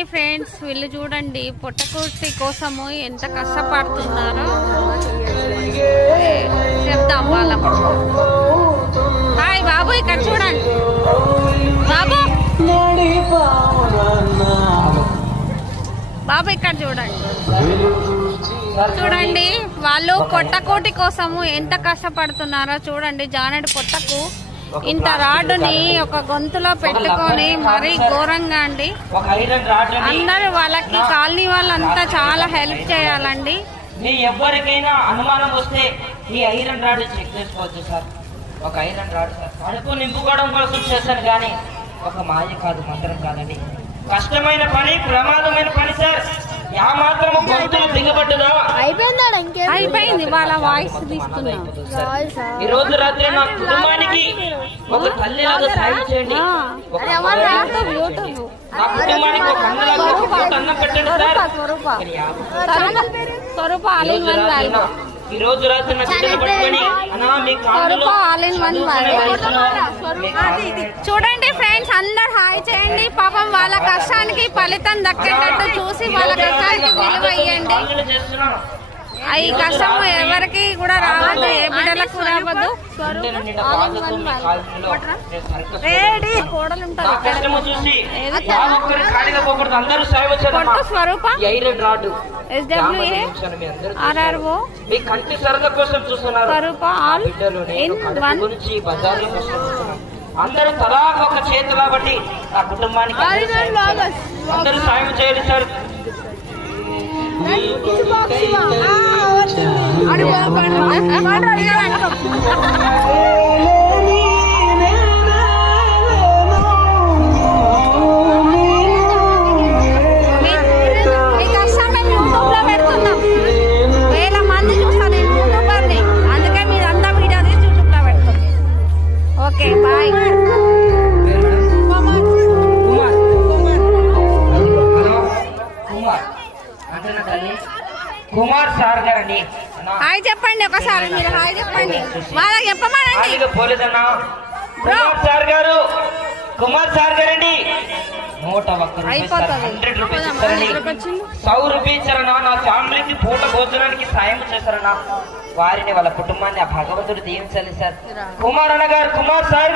Hi friends, వీళ్ళు చూడండి పొట్టకూటి కోసము ఎంత కష్టపడుతున్నారో చెప్తాం వాళ్ళం. హాయ్ బాబు, ఇక్కడ చూడండి బాబు, బాబు ఇక్కడ చూడండి. చూడండి వాళ్ళు పొట్టకోటి కోసము ఎంత కష్టపడుతున్నారో చూడండి. జానెడు పొట్టకు ఇంత రాడ్డుని ఒక గొంతులో పెట్టుకొని మరీ ఘోరంగా అండి. అందరూ వాళ్ళకి కాలనీ వాళ్ళంతా చాలా హెల్ప్ చేయాలండి. ఎవరికైనా అనుమానం వస్తే ఈ ఐరన్ రాడ్ చెక్ చేసుకోవచ్చు సార్. ఒక ఐరన్ రాడ్ సార్, కడుపు నింపుకోవడం కోసం చేశాను కానీ ఒక మాయ కాదు, మంత్రం కాదండి. కష్టమైన పని, ప్రమాదమైన పని సార్. యా మాత్రం గొంతులు దిగబడ్డదా అయిపోయింది. వాళ్ళ వాయిస్ తీసుకున్నా. ఈ రోజు రాత్రి నా కుటుంబానికి ఒక తల్లిలాగా సాయం చేయండి. నా కుటుంబానికి ఒక అన్నం పెట్టండి sir. Swaroopa all in one value. ఈ రోజు రాత్రి నా బిడ్డను పట్టుకొని చూడండి ఫ్రెండ్స్, అందరు హాయ్ చేయండి. పాపం వాళ్ళ కష్టానికి ఫలితం దక్కేటట్టు చూసి వాళ్ళ కష్టానికి విలువ ఇవ్వండి. ఈ కష్టం ఎవరికి కూడా రావద్దు, ఏ బిడ్డలకు రావద్దు. స్వరూప SWA మీ కంటి సరదా కోసం చూస్తున్నారు. స్వరూప ఆల్ ఇన్ వన్. అందరూ తలా ఒక చేతి కాబట్టి ఆ కుటుంబానికి అందరూ సాయం చేయాలి సార్. కుమార్ సార్ గారండి, హాయ్ చెప్పండి. ఒకసారి మీరు హాయ్ చెప్పండి, వాళ్ళకి చెప్పమనండి. పోలేదన్నా. కుమార్ సార్ గారు, కుమార్ సార్ గారండి. 100 రూపీస్ ఇస్తారని, 100 రూపీస్ ఇచ్చారన్నా. నా ఫ్యామిలీకి పూట భోజనానికి సాయం చేశారన్నా. వారిని, వాళ్ళ కుటుంబాన్ని ఆ భగవంతుడు దీవించాలి సార్. కుమార్ అన్న గారు, కుమార్ సార్